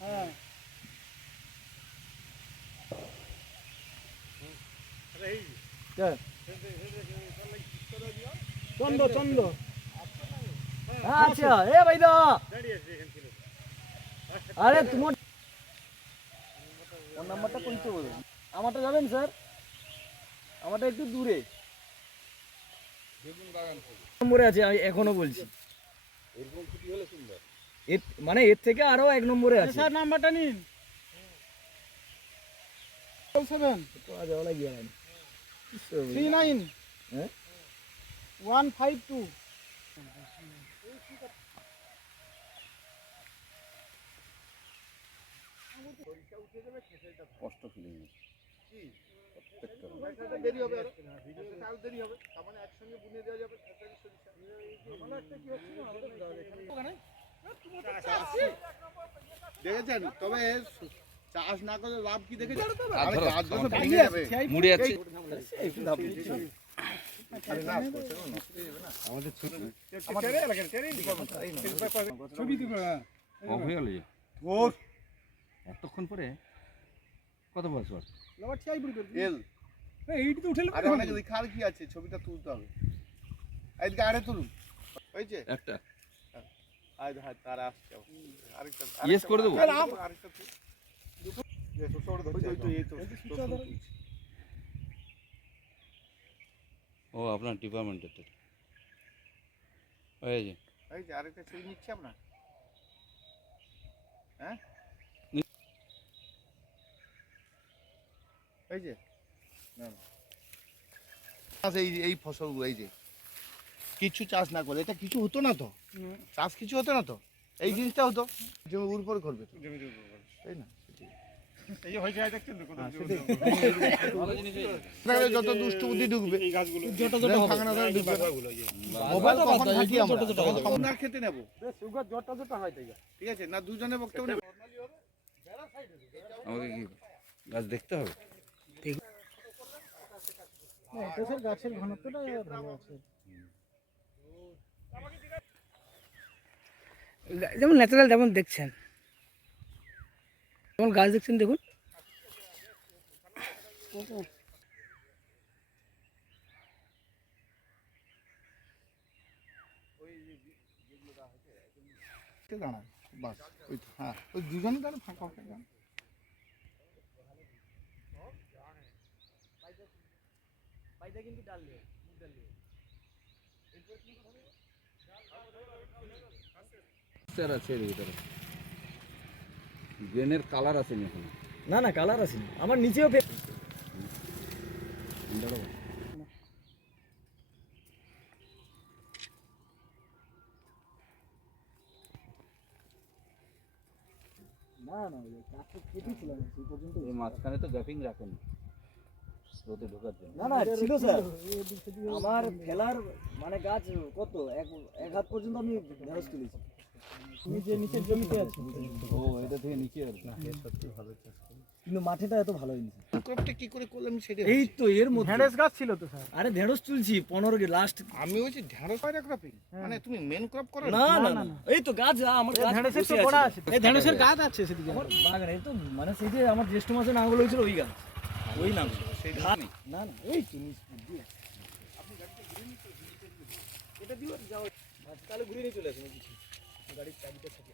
হ্যাঁ। কে? চন্দ চন্দ আচ্ছা এ ভাইদা আরে তোমার ফোন নাম্বারটা আমারটা যাবেন স্যার? আমারটা একটু দূরে। নম্বরে আছে আমি এখনও বলছি। এর মানে এর থেকে আরও এক নম্বরে আছে। স্যার নাম্বারটা নিন। সেভেন তো আজ ওলা থ্রি নাইন হ্যাঁ ওয়ান ফাইভ টু কষ্ট ফিলিং দেরি হবে আরও। আরও দেরি হবে। তার মানে একসঙ্গে বুনিয়ে দেওয়া যাবে। খেসারি সরিষা দেখেছেন? তবে চাষ না করে লাভ কি দেখেছেন? মুড়ে যাচ্ছে ছবি হয়ে গেল এতক্ষণ পরে কত বছর লাবার ঠিয়াই পড়ি করবি এল। এইটি তো উঠেল আরে অনেক লিখার কি আছে ছবিটা তুলতে হবে। আরে তুলুন। হয়েছে একটা। আজ হাত তারা আসছে। আরেকটা Yes করে দেবো? আরেকটা-। ও আপনার ডিপার্টমেন্টের তো হয়েছে এই যে আরেকটা ছবি নিচ্ছি আমরা। হ্যাঁ? নি- এই যে না, এই এই ফসলগুলো এই যে। কিছু চাষ না করে এটা কিছু হতো না তো? চাষ কিছু হতো না তো? এই জিনিসটা হতো? জমি উর্বর করবে তো? তাই না? যত দুষ্ট বুদ্ধি ঢুকবে। মোবাইল কখন থাকি আমরা? খেতে নেব? ঠিক আছে না দুজনে বক্তব্য নেব আমাকে কি গাছ দেখতে হবে? গাছের ঘনত্বটা ভালো আছে। যেমন ন্যাচারাল যেমন দেখছেন। যেমন গাছ দেখছেন দেখুন। দাঁড়ান বাস ওই তো, ওই দুজনে দাঁড়ান ফাঁকা ফাঁকা দাঁড়ান আছে এর ভিতরে। গ্রেনের কালার আসেনি এখনও। না না কালার আসেনি। আমার নিচেও মাঝখানে তো গ্যাপিং রাখেন রোদে ঢোকার জন্য। না না ছিল স্যার। আমার ফেলার মানে গাছ কত? এক এক হাত পর্যন্ত আমি ঢেঁড়স তুলেছি। যে নিচের জমিতে আছে। ও এটা থেকে নিচে আর কি। কিন্তু মাঠেটা এত ভালো হয়নি ক্রপটা কি করে করলাম সেটা এই তো এর মধ্যে। ঢেঁড়স গাছ ছিল তো স্যার। আরে ঢেঁড়স তুলছি পনেরো লাস্ট আমি বলছি ঢেঁড়স হয়। ক্রপিং মানে তুমি মেন ক্রপ করো? না না না এই তো গাছ আমার গাছ ঢেঁড়সের তো বসে আছে। এই ঢেঁড়সের গাছ আছে সেদিকে। আমার বাগানে এই তো মানে সেই যে আমার জ্যেষ্ঠ মাসে নাঙ্গল হয়েছিল ওই গাছ। ওই নাম। না না এই তো নিচ দিয়ে। এটা দিয়ে যাও। তাহলে ঘুরে নিয়ে চলে আসুন। কিছু গাড়ির চাবিটা থাকে